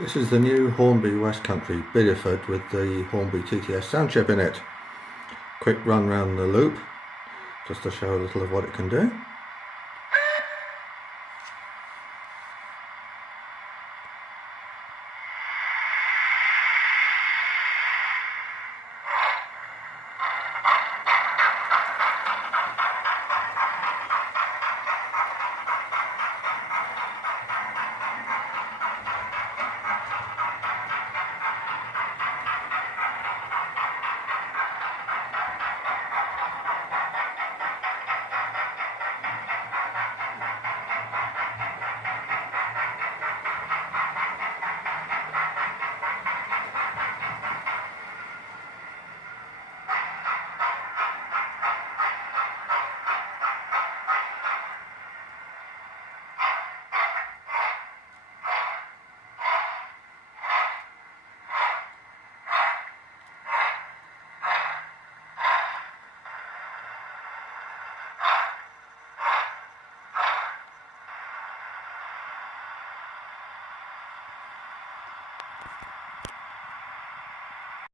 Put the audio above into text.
This is the new Hornby West Country Bideford with the Hornby TTS sound chip in it. Quick run round the loop just to show a little of what it can do.